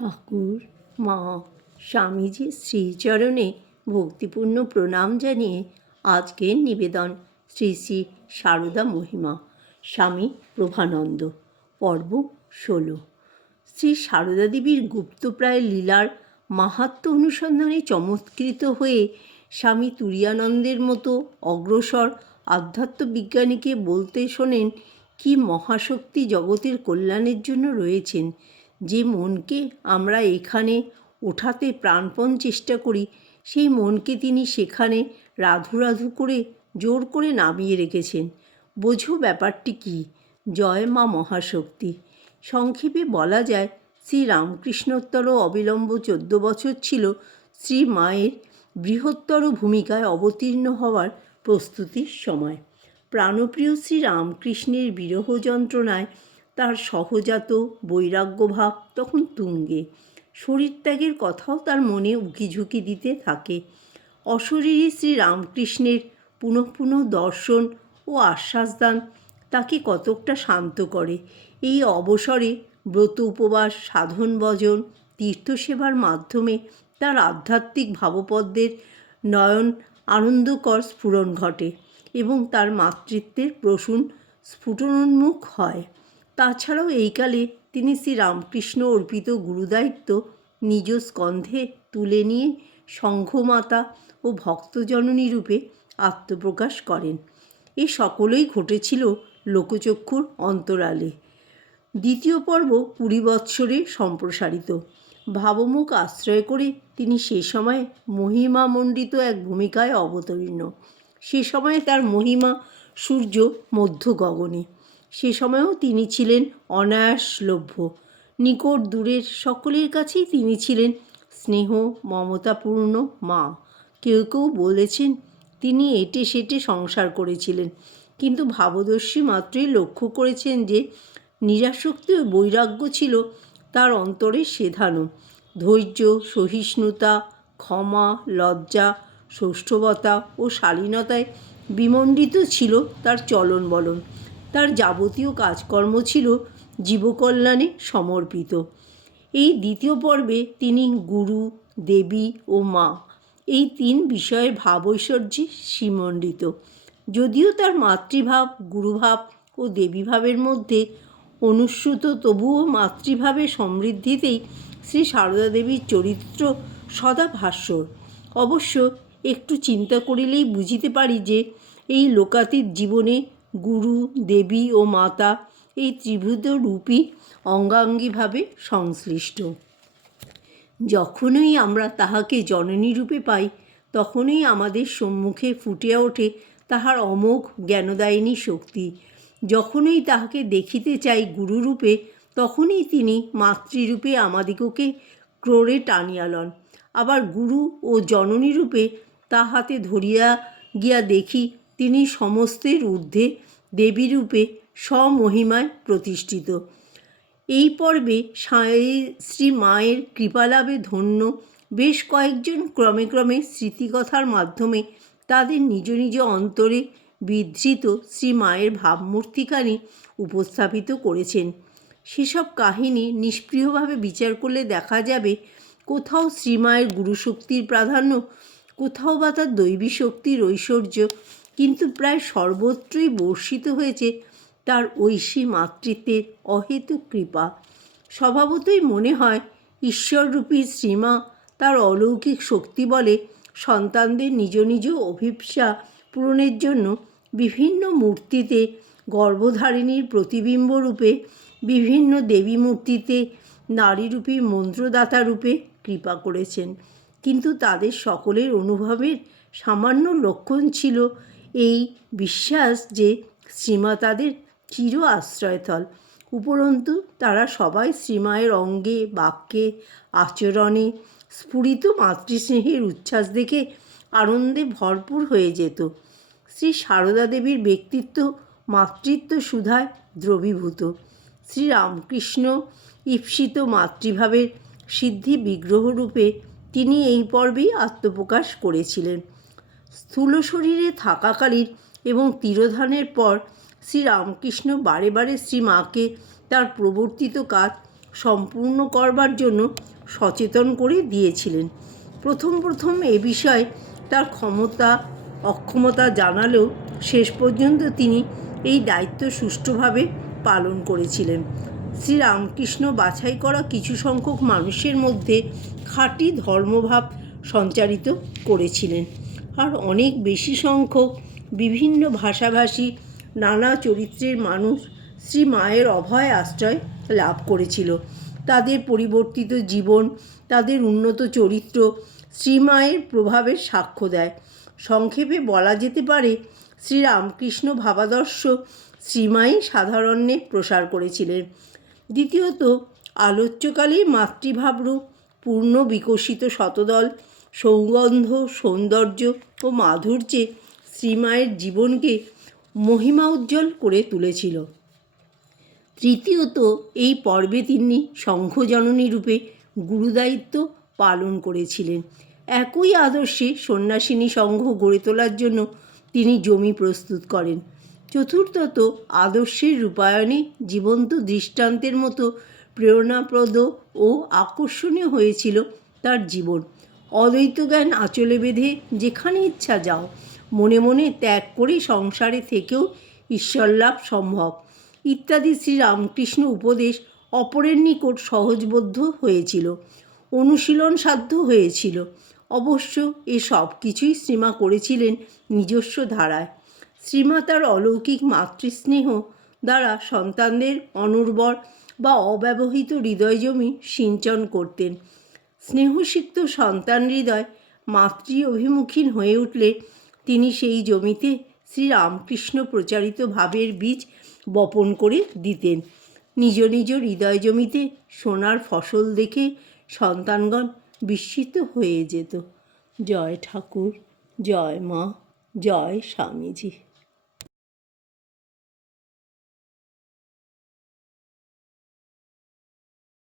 ঠাকুর, মা, স্বামীজির শ্রীচরণে ভক্তিপূর্ণ প্রণাম জানিয়ে আজকের নিবেদন শ্রী শ্রী সারদা মহিমা, স্বামী প্রভানন্দ, পর্ব 16। শ্রী সারদা দেবীর গুপ্তপ্রায় লীলার মাহাত্ম্য অনুসন্ধানে চমৎকৃত হয়ে স্বামী তুরীয়ানন্দের মতো অগ্রসর আধ্যাত্মবিজ্ঞানীকে বলতে শোনেন কি মহাশক্তি জগতের কল্যাণের জন্য রয়েছেন। যে মনকে আমরা এখানে ওঠাতে প্রাণপণ চেষ্টা করি, সেই মনকে তিনি সেখানে রাধু রাধু করে জোর করে নামিয়ে রেখেছেন। বোঝো ব্যাপারটি কি? জয় মা মহাশক্তি। সংক্ষেপে বলা যায়, শ্রী রামকৃষ্ণোত্তর অবিলম্ব 14 বছর ছিল শ্রী মায়ের বৃহত্তর ভূমিকায় অবতীর্ণ হওয়ার প্রস্তুতির সময়। প্রাণপ্রিয় শ্রী রামকৃষ্ণের বিরহ যন্ত্রণায় তার সহজাত বৈরাগ্যভাব তখন তুঙ্গে। শরীরত্যাগের কথাও তার মনে উকিঝুঁকি দিতে থাকে। অশরীরী শ্রী রামকৃষ্ণের পুনঃ পুনঃ দর্শন ও আশ্বাসদান তাকে কতকটা শান্ত করে। এই অবসরে ব্রত উপবাস, সাধন ভজন, তীর্থসেবার মাধ্যমে তার আধ্যাত্মিক ভাবপদ্মের নয়ন আনন্দকর স্ফুরণ ঘটে এবং তার মাতৃত্বের প্রসূন স্ফুটনোন্মুখ হয়। তাছাড়াও এইকালে তিনি শ্রী রামকৃষ্ণ অর্পিত গুরুদায়িত্ব নিজ স্কন্ধে তুলে নিয়ে সংঘমাতা ও ভক্তজননী রূপে আত্মপ্রকাশ করেন। এ সকলই ঘটেছিল লোকচক্ষুর অন্তরালে। দ্বিতীয় পর্ব 20 বৎসরে সম্প্রসারিত। ভাবমুখ আশ্রয় করে তিনি সে সময় মহিমামণ্ডিত এক ভূমিকায় অবতীর্ণ। সে সময়ে তার মহিমা সূর্য মধ্য গগনে। সে সময়েও তিনি ছিলেন অনায়াসলভ্য। নিকট দূরের সকলের কাছেই তিনি ছিলেন স্নেহ মমতাপূর্ণ মা। কেউ কেউ বলেছেন তিনি এঁটে সেটে সংসার করেছিলেন, কিন্তু ভাবদর্শী মাত্রই লক্ষ্য করেছেন যে নিরাসক্তি ও বৈরাগ্য ছিল তার অন্তরে সেধানো। ধৈর্য, সহিষ্ণুতা, ক্ষমা, লজ্জা, সৌষ্ঠবতা ও শালীনতায় বিমণ্ডিত ছিল তার চলন বলন। তার যাবতীয় কাজকর্ম ছিল জীবকল্যাণে সমর্পিত। এই দ্বিতীয় পর্বে তিনি গুরু, দেবী ও মা এই 3 বিষয়ের ভাব ঐশ্বর্যে শ্রীমণ্ডিত। যদিও তার মাতৃভাব, গুরুভাব ও দেবীভাবের মধ্যে অনুস্যূত, তবুও মাতৃভাবের সমৃদ্ধিতেই শ্রী সারদা দেবীর চরিত্র সদা ভাস্বর। অবশ্য একটু চিন্তা করিলেই বুঝিতে পারি যে এই লোকাতীত জীবনে গুরু, দেবী ও মাতা এই ত্রিভুজ রূপই অঙ্গাঙ্গিভাবে সংশ্লিষ্ট। যখনই আমরা তাহাকে জননী রূপে পাই, তখনই আমাদের সম্মুখে ফুটিয়া ওঠে তাহার অমোঘ জ্ঞানদায়িনী শক্তি। যখনই তাহাকে দেখিতে চাই গুরুরূপে, তখনই তিনি মাতৃরূপে আমাদিগকে ক্রোড়ে টানিয়া লন। আবার গুরু ও জননী রূপে তাহাতে ধরিয়া গিয়া দেখি তিনি সমস্তের ঊর্ধ্বে দেবীরূপে স্বমহিমায় প্রতিষ্ঠিত। এই পর্বে শ্রী মায়ের কৃপালাভে ধন্য বেশ কয়েকজন ক্রমে ক্রমে স্মৃতিকথার মাধ্যমে তাদের নিজ নিজ অন্তরে বিধৃত শ্রী মায়ের ভাবমূর্তিখানি উপস্থাপিত করেছেন। সেসব কাহিনী নিষ্প্রিয়ভাবে বিচার করলে দেখা যাবে কোথাও শ্রীমায়ের গুরুশক্তির প্রাধান্য, কোথাও বা তার দৈবী শক্তির ঐশ্বর্য, কিন্তু প্রায় সর্বত্রই বর্ষিত হয়েছে তার ঐশী মাতৃত্বের অহেতুক কৃপা। স্বভাবতই মনে হয় ঈশ্বররূপী শ্রীমা তার অলৌকিক শক্তি বলে সন্তানদের নিজ নিজ অভিপ্সা পূরণের জন্য বিভিন্ন মূর্তিতে গর্ভধারিণীর প্রতিবিম্ব রূপে, বিভিন্ন দেবী মূর্তিতে নারীরূপী মন্ত্রদাতা রূপে কৃপা করেছেন। কিন্তু তাদের সকলের অনুভবের সামান্য লক্ষণ ছিল এই বিশ্বাস যে শ্রীমা তাদের চির আশ্রয়স্থল। উপরন্তু তারা সবাই শ্রীমায়ের অঙ্গে, বাক্যে, আচরণে স্ফুরিত মাতৃস্নেহের উচ্ছ্বাস দেখে আনন্দে ভরপুর হয়ে যেত। শ্রী সারদা দেবীর ব্যক্তিত্ব মাতৃত্ব সুধায় দ্রবীভূত। শ্রী রামকৃষ্ণ ঈপ্সিত মাতৃভাবের সিদ্ধি বিগ্রহরূপে তিনি এই পর্বেই আত্মপ্রকাশ করেছিলেন। স্থূল শরীরে থাকাকালীন এবং তিরোধানের পর শ্রী রামকৃষ্ণ বারে বারে শ্রী মাকে তার প্রবর্তিত কাজ সম্পূর্ণ করবার জন্য সচেতন করে দিয়েছিলেন। প্রথম প্রথম এ বিষয়ে তার অক্ষমতা জানালেও শেষ পর্যন্ত তিনি এই দায়িত্ব সুষ্ঠুভাবে পালন করেছিলেন। শ্রীরামকৃষ্ণ বাছাই করা কিছু সংখ্যক মানুষের মধ্যে খাঁটি ধর্মভাব সঞ্চারিত করেছিলেন, আর অনেক বেশি সংখ্যক বিভিন্ন ভাষাভাষী নানা চরিত্রের মানুষ শ্রী মায়ের অভয় আশ্রয় লাভ করেছিল। তাদের পরিবর্তিত জীবন, তাদের উন্নত চরিত্র শ্রীমায়ের প্রভাবের সাক্ষ্য দেয়। সংক্ষেপে বলা যেতে পারে, শ্রীরামকৃষ্ণ ভাবাদর্শ শ্রীমাই সাধারণ্যে প্রসার করেছিলেন। দ্বিতীয়ত, আলোচ্যকালেই মাতৃভাবরূপ পূর্ণ বিকশিত শতদল সৌগন্ধ, সৌন্দর্য ও মাধুর্যে শ্রীমায়ের জীবনকে মহিমা উজ্জ্বল করে তুলেছিল। তৃতীয়ত, এই পর্বে তিনি সংঘজননী রূপে গুরুদায়িত্ব পালন করেছিলেন। একই আদর্শে সন্ন্যাসিনী সংঘ গড়ে তোলার জন্য তিনি জমি প্রস্তুত করেন। চতুর্থত, আদর্শের রূপায়ণে জীবন্ত দৃষ্টান্তের মতো প্রেরণাপ্রদ ও আকর্ষণীয় হয়েছিল তার জীবন। অদ্বৈত জ্ঞান আঁচলে বেঁধে যেখানে ইচ্ছা যাও, মনে মনে ত্যাগ করে সংসারে থেকেও ঈশ্বরলাভ সম্ভব ইত্যাদি শ্রীরামকৃষ্ণ উপদেশ অপরের নিকট সহজবোধ্য হয়েছিল, অনুশীলন সাধ্য হয়েছিল। অবশ্য এ সব কিছুই শ্রীমা করেছিলেন নিজস্ব ধারায়। শ্রীমা তার অলৌকিক মাতৃস্নেহ দ্বারা সন্তানদের অনুর্বর বা অব্যবহৃত হৃদয়জমি সিঞ্চন করতেন। স্নেহসিক্ত সন্তান হৃদয় মাতৃ অভিমুখীন হয়ে উঠলে তিনি সেই জমিতে শ্রীরামকৃষ্ণ প্রচারিত ভাবের বীজ বপন করে দিতেন। নিজ নিজ হৃদয় জমিতে সোনার ফসল দেখে সন্তানগণ বিস্মিত হয়ে যেত। জয় ঠাকুর, জয় মা, জয় স্বামীজি।